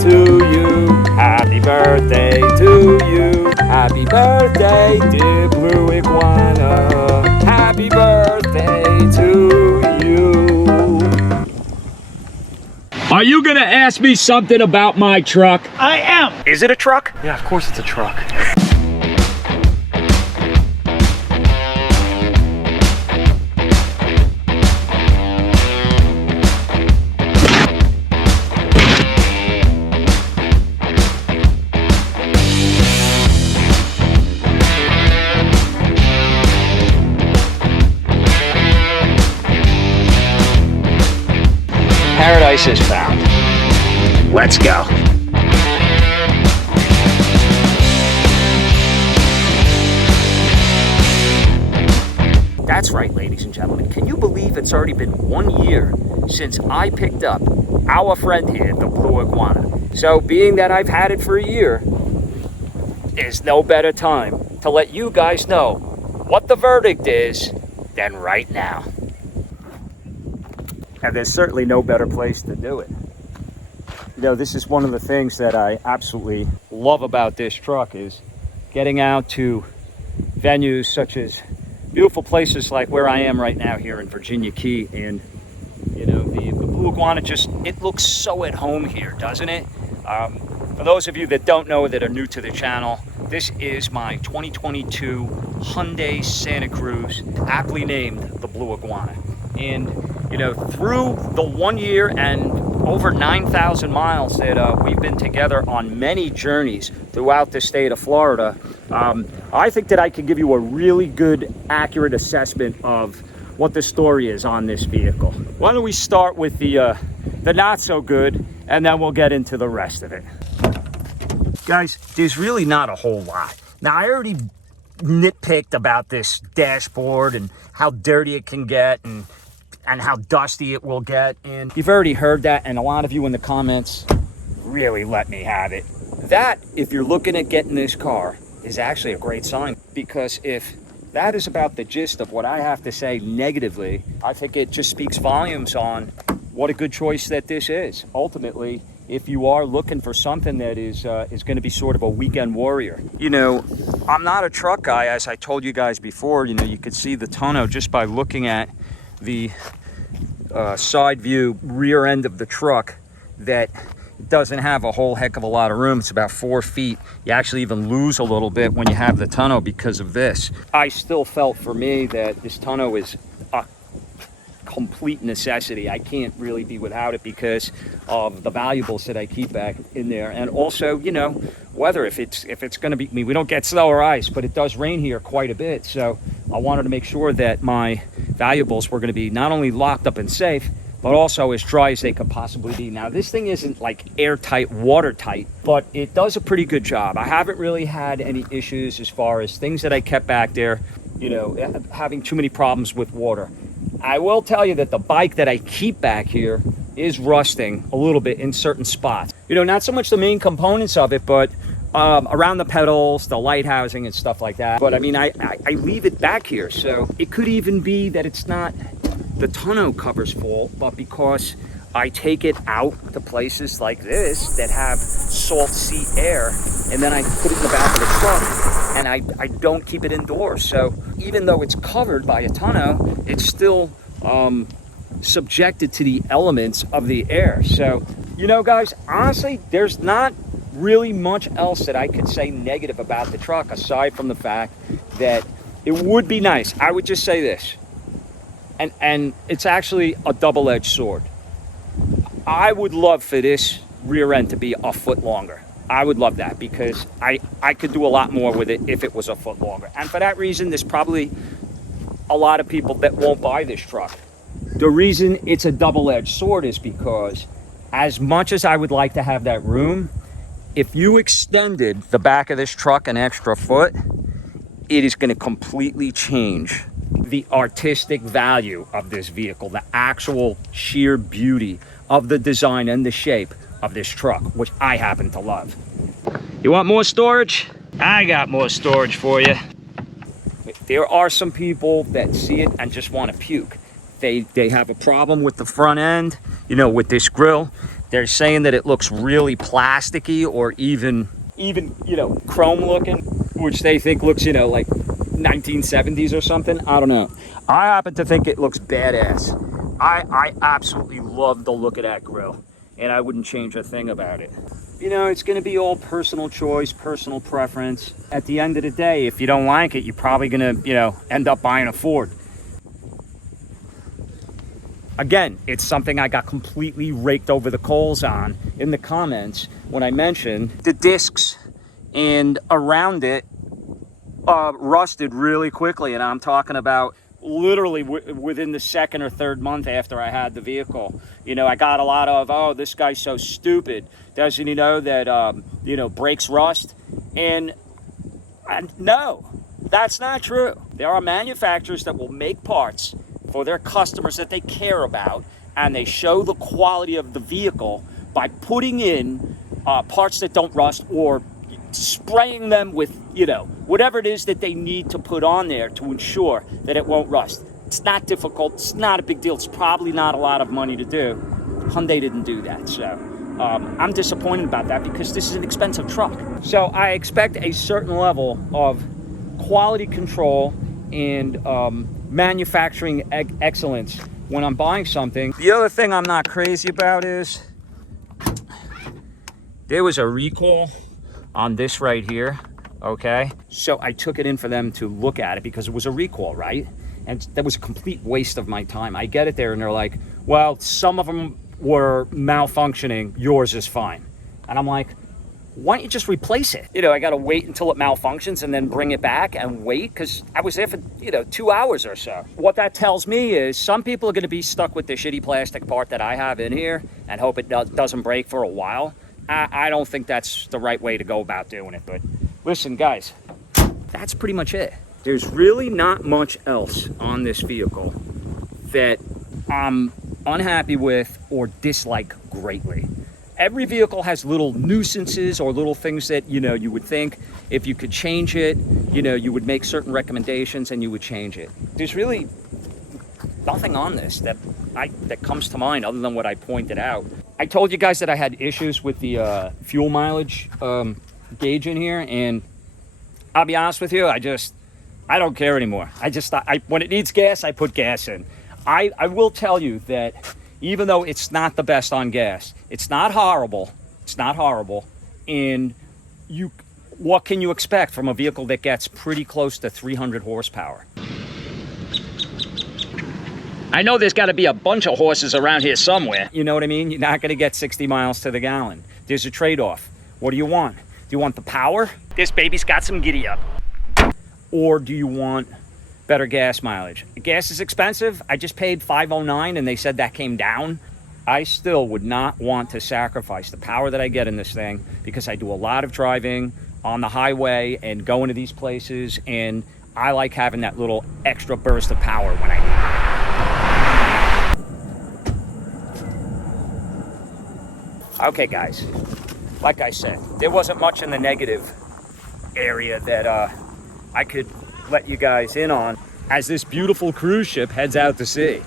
to you. Happy birthday to you. Happy birthday, dear Blue Iguana. Happy birthday to you. Are you gonna ask me something about my truck? I am. Is it a truck? Yeah, of course it's a truck. Paradise is found. Let's go. That's right, ladies and gentlemen. Can you believe it's already been 1 year since I picked up our friend here, the Blue Iguana? So being that I've had it for a year, there's no better time to let you guys know what the verdict is than right now. And there's certainly no better place to do it. You know, this is one of the things that I absolutely love about this truck is getting out to venues such as beautiful places like where I am right now here in Virginia Key. And, you know, the Blue Iguana it looks so at home here, doesn't it? For those of you that don't know, that are new to the channel, this is my 2022 Hyundai Santa Cruz, aptly named the Blue Iguana. And, you know, through the 1 year and over 9,000 miles that we've been together on many journeys throughout the state of Florida, I think that I can give you a really good, accurate assessment of what the story is on this vehicle. Why don't we start with the not so good, and then we'll get into the rest of it. Guys, there's really not a whole lot. Now, I already nitpicked about this dashboard and how dirty it can get and how dusty it will get, and you've already heard that, and a lot of you in the comments really let me have it. That, if you're looking at getting this car, is actually a great sign, because if that is about the gist of what I have to say negatively, I think it just speaks volumes on what a good choice that this is. Ultimately, if you are looking for something that is going to be sort of a weekend warrior. You know, I'm not a truck guy, as I told you guys before. You know, you could see the tonneau just by looking at the side view rear end of the truck, that it doesn't have a whole heck of a lot of room. It's about 4 feet. You actually even lose a little bit when you have the tonneau because of this. I still felt, for me, that this tonneau is a complete necessity. I can't really be without it because of the valuables that I keep back in there, and also, you know, weather. If it's going to be, I mean, we don't get snow or ice, but it does rain here quite a bit, so I wanted to make sure that my valuables were going to be not only locked up and safe, but also as dry as they could possibly be. Now, this thing isn't like airtight, watertight, but it does a pretty good job. I haven't really had any issues as far as things that I kept back there, you know, having too many problems with water. I will tell you that the bike that I keep back here is rusting a little bit in certain spots. You know, not so much the main components of it, but around the pedals, the light housing and stuff like that. But I mean, I leave it back here, so it could even be that it's not the tonneau cover's fault, but because I take it out to places like this that have salt sea air, and then I put it in the back of the truck, and I don't keep it indoors. So even though it's covered by a tonneau, it's still subjected to the elements of the air. So, you know, guys, honestly, there's not really much else that I could say negative about the truck, aside from the fact that it would be nice. I would just say this, and it's actually a double-edged sword. I would love for this rear end to be a foot longer. I would love that, because I could do a lot more with it if it was a foot longer. And for that reason, there's probably a lot of people that won't buy this truck. The reason it's a double-edged sword is because, as much as I would like to have that room, if you extended the back of this truck an extra foot, it is going to completely change the artistic value of this vehicle, the actual sheer beauty of the design and the shape of this truck, which I happen to love. You want more storage? I got more storage for you. There are some people that see it and just want to puke. They have a problem with the front end, you know, with this grill. They're saying that it looks really plasticky or even chrome looking, which they think looks, like 1970s or something. I don't know. I happen to think it looks badass. I absolutely love the look of that grill, and I wouldn't change a thing about it. It's going to be all personal choice, personal preference. At the end of the day, if you don't like it, you're probably going to, end up buying a Ford. Again, it's something I got completely raked over the coals on in the comments when I mentioned the discs and around it rusted really quickly. And I'm talking about literally within the second or third month after I had the vehicle. I got a lot of, oh, this guy's so stupid. Doesn't he know that, brakes rust? And no, that's not true. There are manufacturers that will make parts for their customers that they care about, and they show the quality of the vehicle by putting in parts that don't rust or spraying them with, whatever it is that they need to put on there to ensure that it won't rust. It's not difficult. It's not a big deal. It's probably not a lot of money to do. Hyundai didn't do that, so I'm disappointed about that because this is an expensive truck. So I expect a certain level of quality control and manufacturing excellence when I'm buying something. The other thing I'm not crazy about is there was a recall on this right here, okay? So I took it in for them to look at it because it was a recall, right? And that was a complete waste of my time. I get it there and they're like, well, some of them were malfunctioning, yours is fine. And I'm like, why don't you just replace it? I got to wait until it malfunctions and then bring it back and wait because I was there for, 2 hours or so. What that tells me is some people are going to be stuck with the shitty plastic part that I have in here and hope it doesn't break for a while. I don't think that's the right way to go about doing it. But listen, guys, that's pretty much it. There's really not much else on this vehicle that I'm unhappy with or dislike greatly. Every vehicle has little nuisances or little things that, you would think if you could change it, you would make certain recommendations and you would change it. There's really nothing on this that comes to mind other than what I pointed out. I told you guys that I had issues with the fuel mileage gauge in here, and I'll be honest with you, I don't care anymore. When it needs gas, I put gas in. I will tell you that even though it's not the best on gas, it's not horrible. It's not horrible. And what can you expect from a vehicle that gets pretty close to 300 horsepower? I know there's got to be a bunch of horses around here somewhere. You know what I mean? You're not going to get 60 miles to the gallon. There's a trade-off. What do you want? Do you want the power? This baby's got some giddy up. Or do you want better gas mileage? Gas is expensive. I just paid $5.09 and they said that came down. I still would not want to sacrifice the power that I get in this thing because I do a lot of driving on the highway and going to these places, and I like having that little extra burst of power when I need it. Okay, guys, like I said, there wasn't much in the negative area that I could let you guys in on as this beautiful cruise ship heads out to sea.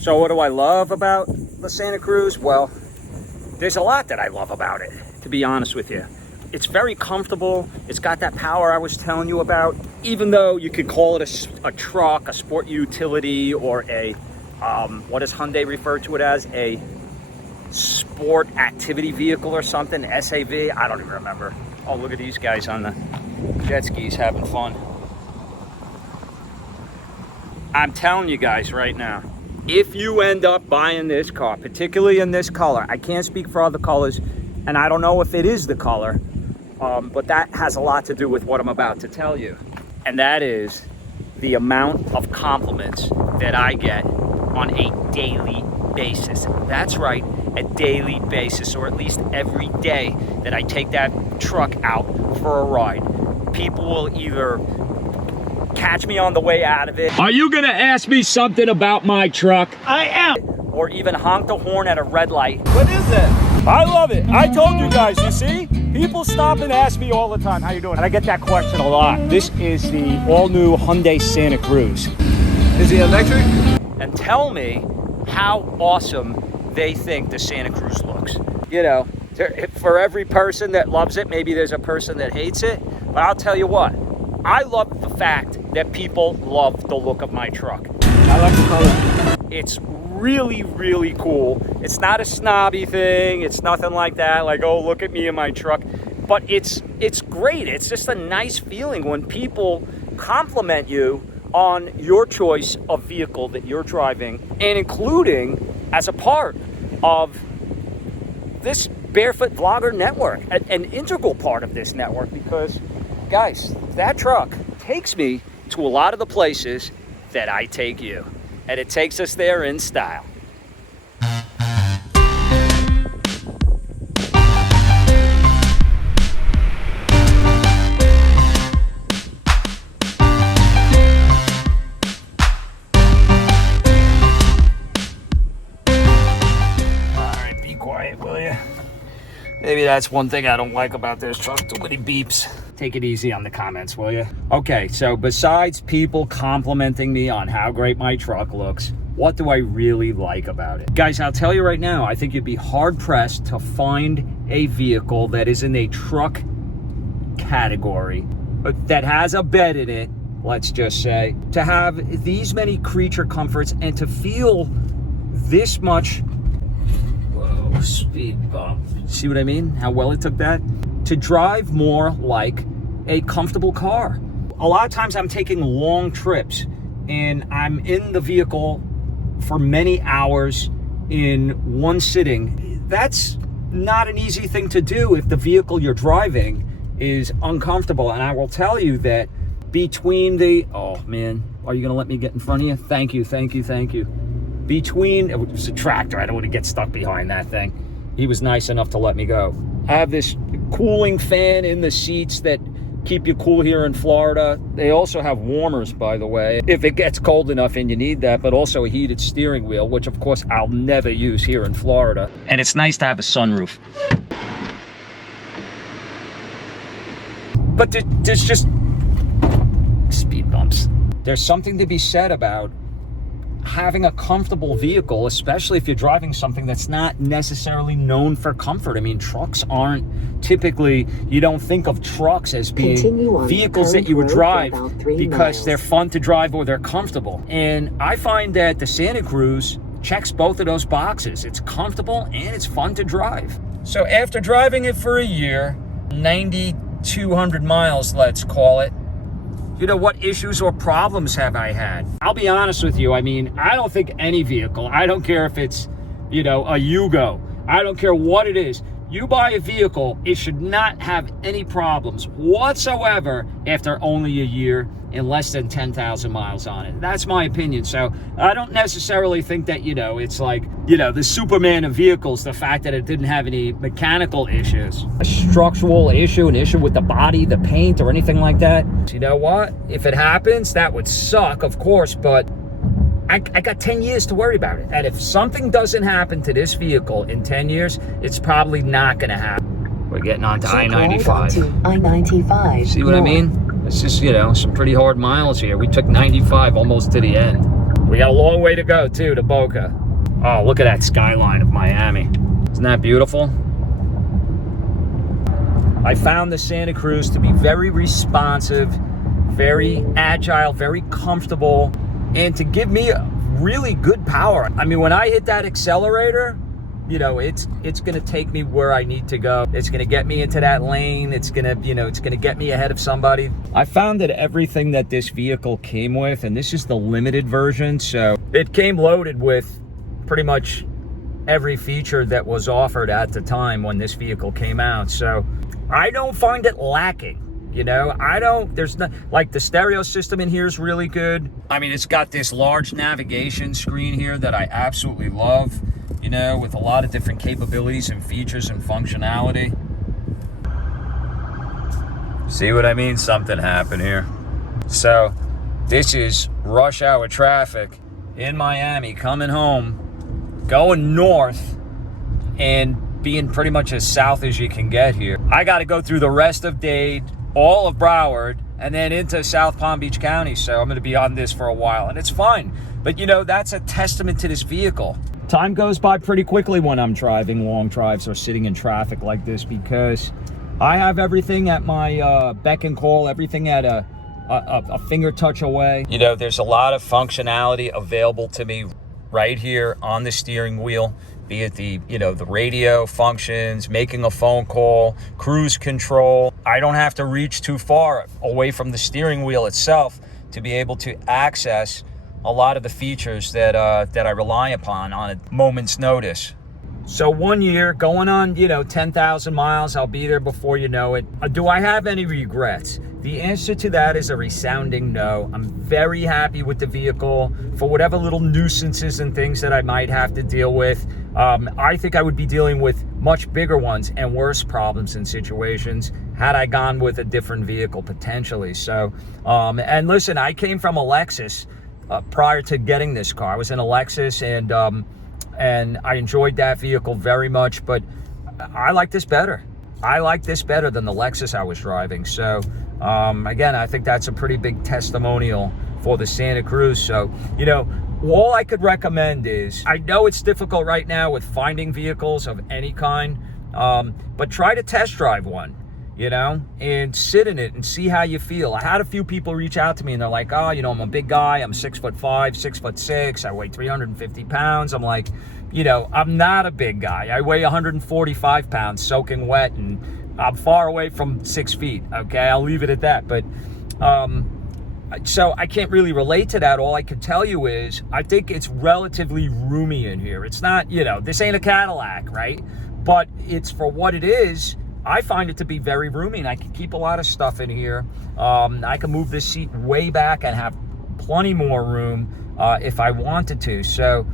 So what do I love about the Santa Cruz? Well, there's a lot that I love about it, to be honest with you. It's very comfortable. It's got that power I was telling you about. Even though you could call it a truck, a sport utility, or a, what does Hyundai refer to it as? A sport activity vehicle or something, SAV, I don't even remember. Oh, look at these guys on the jet skis having fun. I'm telling you guys right now, if you end up buying this car, particularly in this color, I can't speak for other colors, and I don't know if it is the color, but that has a lot to do with what I'm about to tell you. And that is the amount of compliments that I get on a daily basis. That's right, a daily basis, or at least every day that I take that truck out for a ride. People will either catch me on the way out of it. Are you gonna ask me something about my truck? I am. Or even honk the horn at a red light. What is it? I love it. I told you guys, you see? People stop and ask me all the time, how you doing? And I get that question a lot. This is the all-new Hyundai Santa Cruz. Is he electric? And tell me how awesome they think the Santa Cruz looks. You know, for every person that loves it, maybe there's a person that hates it. But I'll tell you what, I love the fact that people love the look of my truck. I like the color. It's really, really cool. It's not a snobby thing. It's nothing like that, like, oh, look at me in my truck. But it's great. It's just a nice feeling when people compliment you on your choice of vehicle that you're driving, and including as a part of this Barefoot Vlogger network, an integral part of this network, because guys, that truck takes me to a lot of the places that I take you, and it takes us there in style. Maybe that's one thing I don't like about this truck, too many beeps. Take it easy on the comments, will you? Okay, so besides people complimenting me on how great my truck looks, what do I really like about it? Guys, I'll tell you right now, I think you'd be hard-pressed to find a vehicle that is in a truck category, that has a bed in it, let's just say, to have these many creature comforts and to feel this much speed bump. See what I mean? How well it took that? To drive more like a comfortable car. A lot of times I'm taking long trips and I'm in the vehicle for many hours in one sitting. That's not an easy thing to do if the vehicle you're driving is uncomfortable. And I will tell you that between the, oh man, are you gonna let me get in front of you? Thank you, thank you, thank you. Between, it was a tractor, I don't want to get stuck behind that thing. He was nice enough to let me go. I have this cooling fan in the seats that keep you cool here in Florida. They also have warmers, by the way, if it gets cold enough and you need that, but also a heated steering wheel, which of course I'll never use here in Florida. And it's nice to have a sunroof. But there's just speed bumps. There's something to be said about having a comfortable vehicle, especially if you're driving something that's not necessarily known for comfort. I mean, trucks aren't typically, you don't think of trucks as being vehicles that you would drive because they're fun to drive or they're comfortable. And I find that the Santa Cruz checks both of those boxes. It's comfortable and it's fun to drive. So after driving it for a year, 9,200 miles, let's call it, you know, what issues or problems have I had? I'll be honest with you. I mean, I don't think any vehicle, I don't care if it's, you know, a Yugo, I don't care what it is. You buy a vehicle, it should not have any problems whatsoever after only a year and less than 10,000 miles on it. That's my opinion. So I don't necessarily think that, you know, it's like, you know, the Superman of vehicles, the fact that it didn't have any mechanical issues, a structural issue, an issue with the body, the paint, or anything like that. You know what? If it happens, that would suck, of course, but I got 10 years to worry about it. And if something doesn't happen to this vehicle in 10 years, it's probably not gonna happen. We're getting on to I-95. I-95. See what I mean? It's just, you know, some pretty hard miles here. We took 95 almost to the end. We got a long way to go, too, to Boca. Oh, look at that skyline of Miami. Isn't that beautiful? I found the Santa Cruz to be very responsive, very agile, very comfortable, and to give me really good power. I mean, when I hit that accelerator, you know, it's gonna take me where I need to go. It's gonna get me into that lane. It's gonna, you know, it's gonna get me ahead of somebody. I found that everything that this vehicle came with, and this is the limited version, so it came loaded with pretty much every feature that was offered at the time when this vehicle came out. So I don't find it lacking. You know, there's not, like, the stereo system in here is really good. I mean, it's got this large navigation screen here that I absolutely love, you know, with a lot of different capabilities and features and functionality. See what I mean? Something happened here. So this is rush hour traffic in Miami, coming home, going north, and being pretty much as south as you can get here. I got to go through the rest of Dade, all of Broward, and then into South Palm Beach County. So I'm going to be on this for a while, and it's fine. But you know, that's a testament to this vehicle. Time goes by pretty quickly when I'm driving long drives or sitting in traffic like this, because I have everything at my beck and call, everything at a finger touch away. You know, there's a lot of functionality available to me right here on the steering wheel, be it the, you know, the radio functions, making a phone call, cruise control. I don't have to reach too far away from the steering wheel itself to be able to access a lot of the features that I rely upon on a moment's notice. So 1 year, going on, you know, 10,000 miles, I'll be there before you know it. Do I have any regrets? The answer to that is a resounding no. I'm very happy with the vehicle. For whatever little nuisances and things that I might have to deal with, I think I would be dealing with much bigger ones and worse problems and situations had I gone with a different vehicle potentially. So, and listen, I came from a Lexus prior to getting this car. I was in a Lexus, and I enjoyed that vehicle very much, but I like this better. I like this better than the Lexus I was driving. So again, I think that's a pretty big testimonial for the Santa Cruz. So, you know, all I could recommend is, I know it's difficult right now with finding vehicles of any kind, but try to test drive one, you know, and sit in it and see how you feel. I had a few people reach out to me and they're like, oh, you know, I'm a big guy. I'm 6'5", 6'6". I weigh 350 pounds. I'm like, you know, I'm not a big guy. I weigh 145 pounds soaking wet, and I'm far away from 6 feet. Okay, I'll leave it at that. But so I can't really relate to that. All I can tell you is I think it's relatively roomy in here. It's not, you know, this ain't a Cadillac, right? But it's, for what it is, I find it to be very roomy, and I can keep a lot of stuff in here. I can move this seat way back and have plenty more room if I wanted to. So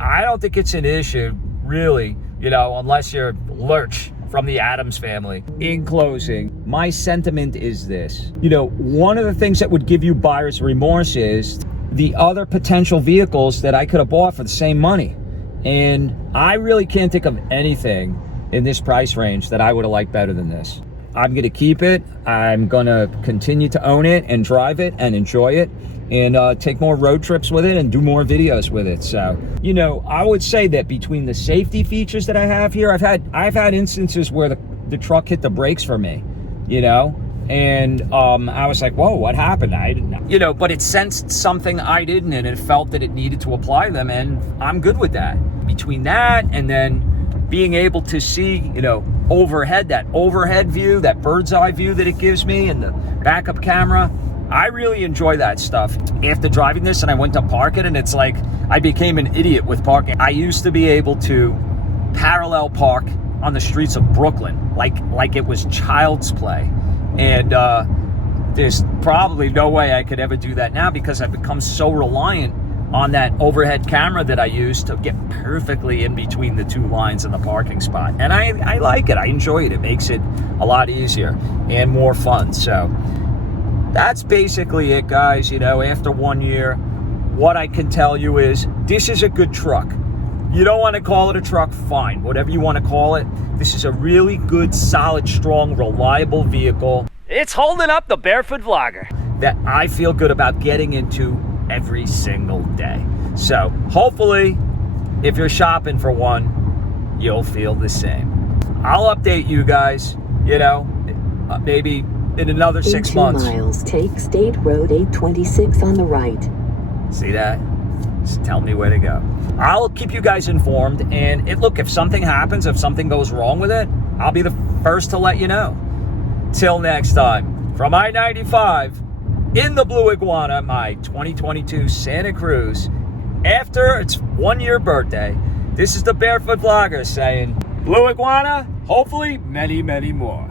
I don't think it's an issue, really, you know, unless you're Lurch from the Addams family. In closing, my sentiment is this. You know, one of the things that would give you buyer's remorse is the other potential vehicles that I could have bought for the same money. And I really can't think of anything in this price range that I would have liked better than this. I'm going to keep it. I'm going to continue to own it and drive it and enjoy it, and take more road trips with it and do more videos with it. So, you know, I would say that between the safety features that I have here, I've had instances where the truck hit the brakes for me, you know, and I was like, whoa, what happened? I didn't know. You know, but it sensed something I didn't, and it felt that it needed to apply them, and I'm good with that. Between that and then being able to see, you know, overhead, that overhead view, that bird's eye view that it gives me, and the backup camera, I really enjoy that stuff. After driving this, and I went to park it, and it's like I became an idiot with parking. I used to be able to parallel park on the streets of Brooklyn like it was child's play, and there's probably no way I could ever do that now, because I've become so reliant on that overhead camera that I use to get perfectly in between the two lines in the parking spot. And I like it. I enjoy it. It makes it a lot easier and more fun. So that's basically it, guys. You know, after 1 year, what I can tell you is this is a good truck. You don't want to call it a truck, fine. Whatever you want to call it, this is a really good, solid, strong, reliable vehicle. It's holding up the Barefoot Vlogger that I feel good about getting into every single day. So hopefully, if you're shopping for one, you'll feel the same. I'll update you guys, you know, maybe in another 6 months. 2 miles, take State Road 826 on the right. See that? Just tell me where to go. I'll keep you guys informed, and look, if something happens, if something goes wrong with it, I'll be the first to let you know. Till next time, from I-95 in the Blue Iguana, my 2022 Santa Cruz, after its 1 year birthday, this is the Barefoot Vlogger saying, Blue Iguana, hopefully many, many more.